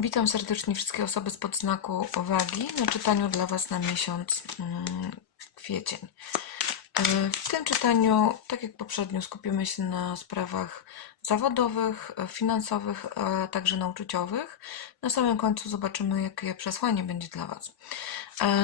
Witam serdecznie wszystkie osoby z podznaku wagi na czytaniu dla Was na miesiąc mm, kwiecień. E, W tym czytaniu, tak jak poprzednio, skupimy się na sprawach zawodowych, e, finansowych, a także nauczyciowych. Na samym końcu zobaczymy, jakie przesłanie będzie dla Was. E,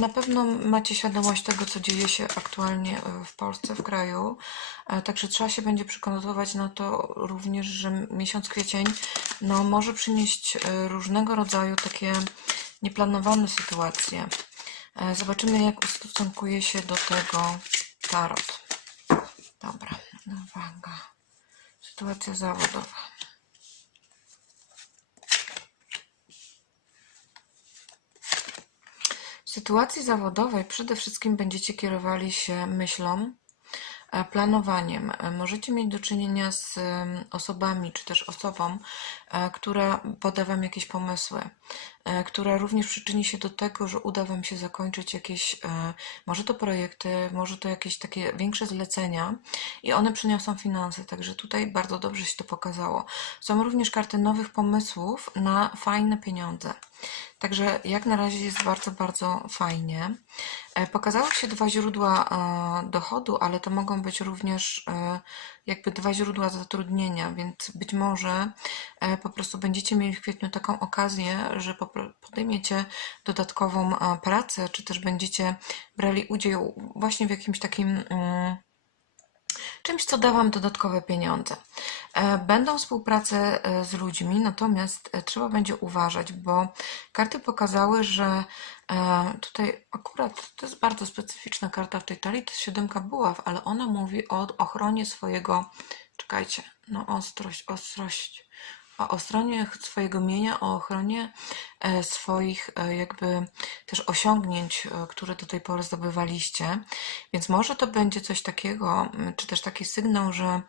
Na pewno macie świadomość tego, co dzieje się aktualnie w Polsce, w kraju. Także trzeba się będzie przygotowywać na to również, że miesiąc kwiecień no, może przynieść różnego rodzaju takie nieplanowane sytuacje. E, Zobaczymy, jak ustosunkuje się do tego tarot. Dobra, uwaga. Sytuacja zawodowa. W sytuacji zawodowej przede wszystkim będziecie kierowali się myślą, e, planowaniem. E, Możecie mieć do czynienia z osobami, czy też osobą, która poda Wam jakieś pomysły, która również przyczyni się do tego, że uda Wam się zakończyć jakieś, e, może to projekty, może to jakieś takie większe zlecenia i one przyniosą finanse. Także tutaj bardzo dobrze się to pokazało. Są również karty nowych pomysłów na fajne pieniądze. Także jak na razie jest bardzo, bardzo fajnie. E, Pokazały się dwa źródła e, dochodu, ale to mogą być również e, jakby dwa źródła zatrudnienia, więc być może e, po prostu będziecie mieli w kwietniu taką okazję, że podejmiecie dodatkową e, pracę, czy też będziecie brali udział właśnie w jakimś takim mm, czymś, co da Wam dodatkowe pieniądze. E, Będą współprace e, z ludźmi, natomiast e, trzeba będzie uważać, bo karty pokazały, że tutaj akurat to jest bardzo specyficzna karta w tej talii, to jest siódemka buław, ale ona mówi o ochronie swojego, czekajcie, no ostrość, ostrość, o ochronie swojego mienia, o ochronie e, swoich e, jakby też osiągnięć, e, które do tej pory zdobywaliście. Więc może to będzie coś takiego, czy też taki sygnał, że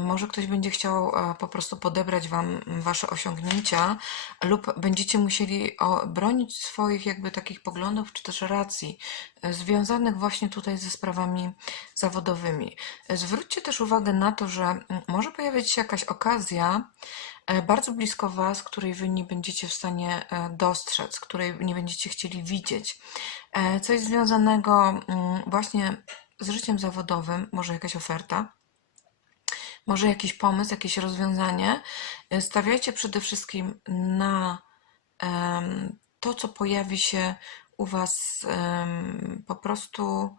może ktoś będzie chciał e, po prostu podebrać wam wasze osiągnięcia lub będziecie musieli bronić swoich jakby takich poglądów, czy też racji e, związanych właśnie tutaj ze sprawami zawodowymi. E, Zwróćcie też uwagę na to, że może pojawić się jakaś okazja, e, bardzo blisko Was, której Wy nie będziecie w stanie e, dostrzec, której nie będziecie chcieli widzieć. E, Coś związanego właśnie z życiem zawodowym, może jakaś oferta, może jakiś pomysł, jakieś rozwiązanie. E, Stawiajcie przede wszystkim na to, co pojawi się u Was po prostu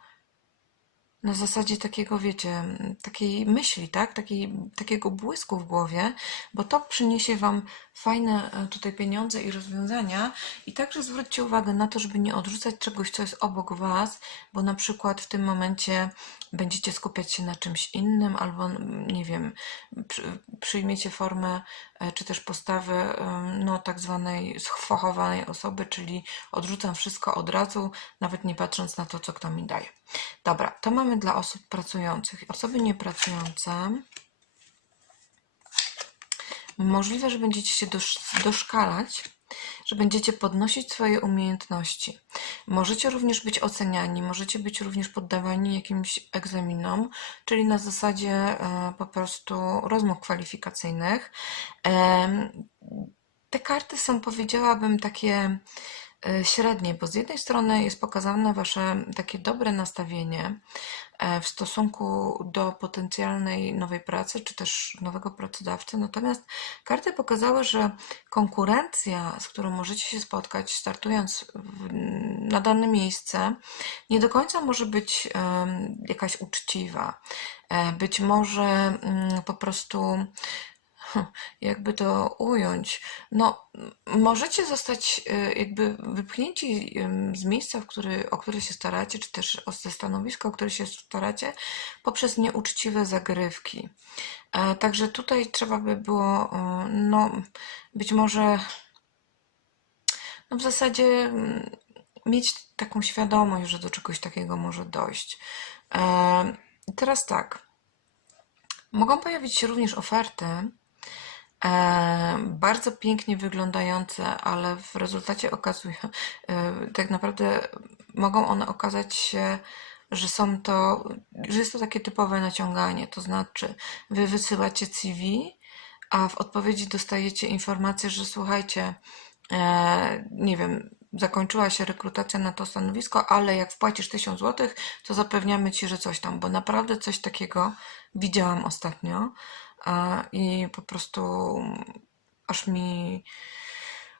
na zasadzie takiego, wiecie, takiej myśli, tak? Takiej, takiego błysku w głowie, bo to przyniesie Wam fajne e, tutaj pieniądze i rozwiązania. I także zwróćcie uwagę na to, żeby nie odrzucać czegoś, co jest obok Was, bo na przykład w tym momencie będziecie skupiać się na czymś innym, albo nie wiem, przy, przyjmiecie formę e, czy też postawę no, tak zwanej sfachowanej osoby, czyli odrzucam wszystko od razu, nawet nie patrząc na to, co kto mi daje. Dobra, to mamy dla osób pracujących. Osoby niepracujące. Możliwe, że będziecie się dosz- doszkalać, że będziecie podnosić swoje umiejętności. Możecie również być oceniani, możecie być również poddawani jakimś egzaminom, czyli na zasadzie e, po prostu rozmów kwalifikacyjnych. Te karty są, powiedziałabym, takie e, średnie, bo z jednej strony jest pokazane wasze takie dobre nastawienie e, w stosunku do potencjalnej nowej pracy, czy też nowego pracodawcy, natomiast karty pokazały, że konkurencja, z którą możecie się spotkać, startując na dane miejsce, nie do końca może być jakaś uczciwa. E, Być może mm, po prostu jakby to ująć, no możecie zostać e, jakby wypchnięci z miejsca, który, o które się staracie, czy też ze stanowiska, o które się staracie, poprzez nieuczciwe zagrywki. E, Także tutaj trzeba by było, e, no być może, no w zasadzie mieć taką świadomość, że do czegoś takiego może dojść. Teraz tak, mogą pojawić się również oferty, bardzo pięknie wyglądające, ale w rezultacie okazuje, e, tak naprawdę mogą one okazać się, że są to, że jest to takie typowe naciąganie, to znaczy wy wysyłacie CV, a w odpowiedzi dostajecie informację, że słuchajcie, e, nie wiem, zakończyła się rekrutacja na to stanowisko, ale jak wpłacisz 1000 zł, to zapewniamy ci, że coś tam, bo naprawdę coś takiego widziałam ostatnio. e, i po prostu aż mi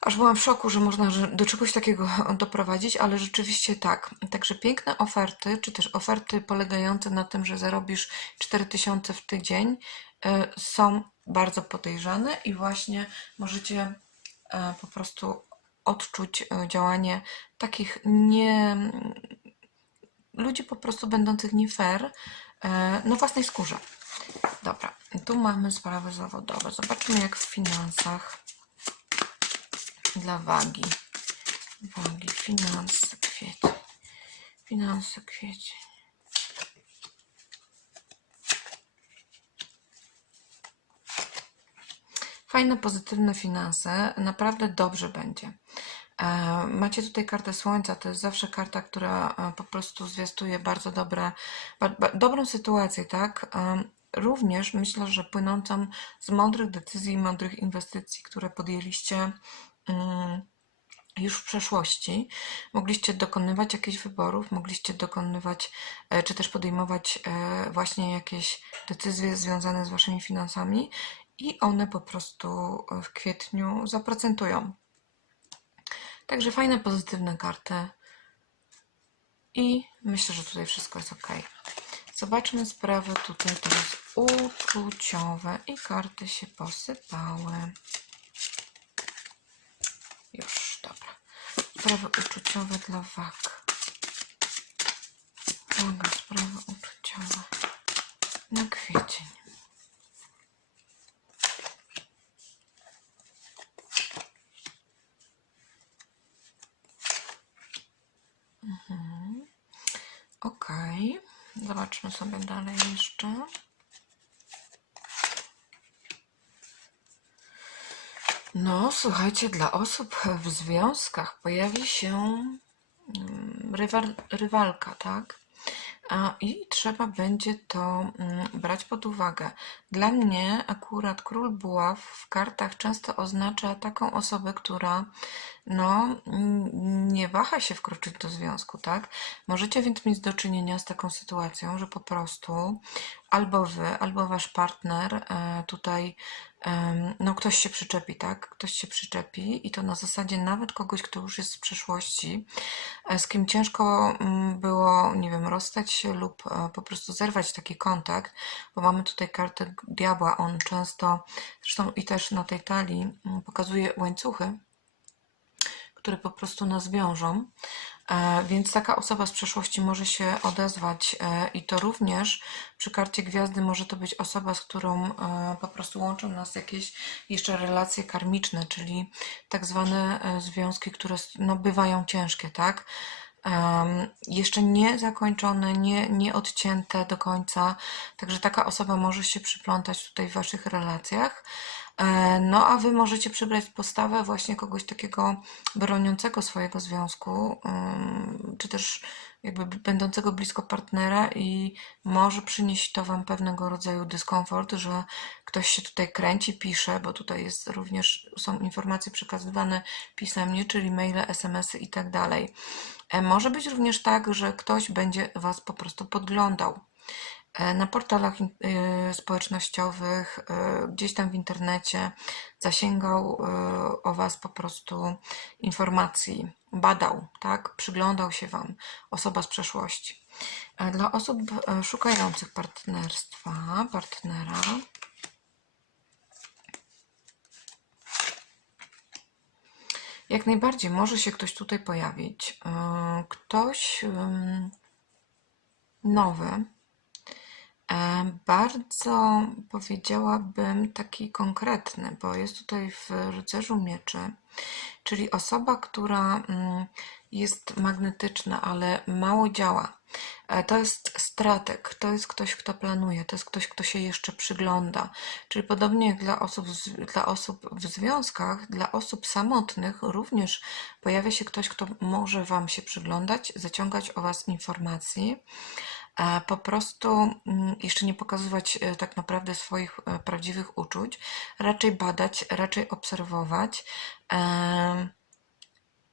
Aż byłam w szoku, że można do czegoś takiego doprowadzić, ale rzeczywiście tak. Także piękne oferty, czy też oferty polegające na tym, że zarobisz 4000 w tydzień, y, są bardzo podejrzane i właśnie możecie e, po prostu odczuć e, działanie takich nie ludzi po prostu będących nie fair na własnej skórze. Dobra, tu mamy sprawy zawodowe. Zobaczmy jak w finansach dla wagi. Wagi, finanse, kwiecień. Finanse, kwiecień. Fajne, pozytywne finanse. Naprawdę dobrze będzie. E, Macie tutaj kartę Słońca, to jest zawsze karta, która e, po prostu zwiastuje bardzo dobre, dobrą sytuację, tak? E, Również myślę, że płynącą z mądrych decyzji i mądrych inwestycji, które podjęliście mm, już w przeszłości. Mogliście dokonywać jakichś wyborów, mogliście dokonywać, e, czy też podejmować e, właśnie jakieś decyzje związane z waszymi finansami i one po prostu w kwietniu zaprocentują. Także fajne, pozytywne karty. I myślę, że tutaj wszystko jest ok. Zobaczmy sprawy tutaj teraz uczuciowe i karty się posypały. Już, dobra. Sprawy uczuciowe dla wag. Waga, sprawy uczuciowe na kwiecień. Ok. Zobaczmy sobie dalej jeszcze. No, słuchajcie, dla osób w związkach pojawi się mm, rywal, rywalka, tak? I trzeba będzie to mm, brać pod uwagę. Dla mnie akurat król buław w kartach często oznacza taką osobę, która no, nie waha się wkroczyć do związku, tak? Możecie więc mieć do czynienia z taką sytuacją, że po prostu albo wy, albo wasz partner e, tutaj, no ktoś się przyczepi, tak? Ktoś się przyczepi i to na zasadzie nawet kogoś, kto już jest z przeszłości, e, z kim ciężko było, nie wiem, rozstać się lub e, po prostu zerwać taki kontakt, bo mamy tutaj kartę diabła, on często, zresztą i też na tej talii pokazuje łańcuchy, które po prostu nas wiążą. E, Więc taka osoba z przeszłości może się odezwać e, i to również przy karcie gwiazdy może to być osoba, z którą e, po prostu łączą nas jakieś jeszcze relacje karmiczne, czyli tak zwane związki, które no, bywają ciężkie, tak? Em, jeszcze nie zakończone, nie, nie odcięte do końca, także taka osoba może się przyplątać tutaj w waszych relacjach. E, No, a wy możecie przybrać postawę właśnie kogoś takiego broniącego swojego związku, czy też jakby będącego blisko partnera i może przynieść to wam pewnego rodzaju dyskomfort, że ktoś się tutaj kręci, pisze, bo tutaj jest również, są informacje przekazywane pisemnie, czyli maile, SMS-y i tak dalej. E, Może być również tak, że ktoś będzie was po prostu podglądał na portalach y, społecznościowych, y, gdzieś tam w internecie, zasięgał o Was po prostu informacji, badał, tak? Przyglądał się Wam, osoba z przeszłości. E, Dla osób e, szukających partnerstwa, partnera, jak najbardziej może się ktoś tutaj pojawić. E, Ktoś nowy, E, Bardzo powiedziałabym taki konkretny, bo jest tutaj w rycerzu mieczy, czyli osoba, która mm, jest magnetyczna, ale mało działa. E, To jest strateg, to jest ktoś, kto planuje, to jest ktoś, kto się jeszcze przygląda. Czyli podobnie jak dla osób, dla osób w związkach, dla osób samotnych również pojawia się ktoś, kto może Wam się przyglądać, zaciągać o Was informacji. E, po prostu mm, jeszcze nie pokazywać e, tak naprawdę swoich e, prawdziwych uczuć, raczej badać, raczej obserwować.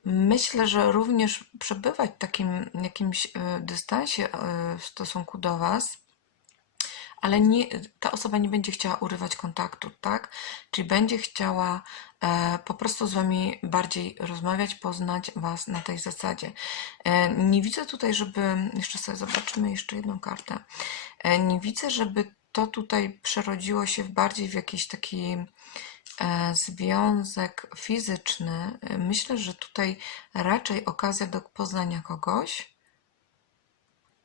Myślę, że również przebywać w takim jakimś dystansie w stosunku do Was, ale nie, ta osoba nie będzie chciała urywać kontaktu, tak? Czyli będzie chciała po prostu z Wami bardziej rozmawiać, poznać Was na tej zasadzie. E, nie widzę tutaj, żeby, jeszcze sobie zobaczymy jeszcze jedną kartę, e, nie widzę, żeby to tutaj przerodziło się bardziej w jakiś taki e, związek fizyczny. E, Myślę, że tutaj raczej okazja do poznania kogoś,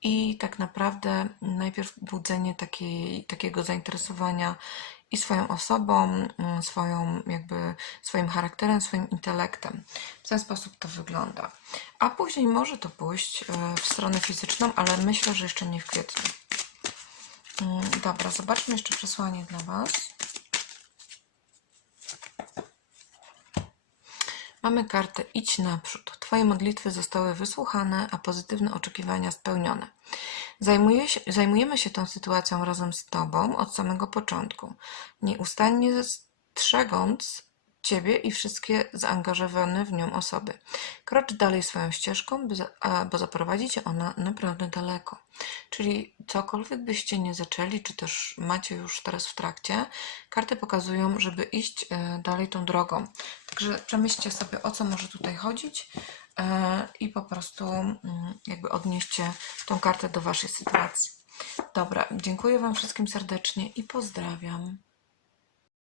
i tak naprawdę najpierw budzenie takiej, takiego zainteresowania i swoją osobą, mm, swoją, jakby swoim charakterem, swoim intelektem. W ten sposób to wygląda. A później może to pójść e, w stronę fizyczną, ale myślę, że jeszcze nie w kwietniu. Mm, Dobra, zobaczmy jeszcze przesłanie dla Was. Mamy kartę Idź naprzód. Twoje modlitwy zostały wysłuchane, a pozytywne oczekiwania spełnione. Zajmuje się, zajmujemy się tą sytuacją razem z Tobą od samego początku, nieustannie strzegąc Ciebie i wszystkie zaangażowane w nią osoby. Krocz dalej swoją ścieżką, bo zaprowadzi Cię ona naprawdę daleko. Czyli cokolwiek byście nie zaczęli, czy też macie już teraz w trakcie, karty pokazują, żeby iść e, dalej tą drogą. Także przemyślcie sobie, o co może tutaj chodzić i po prostu mm, jakby odnieście tą kartę do Waszej sytuacji. Dobra, dziękuję Wam wszystkim serdecznie i pozdrawiam.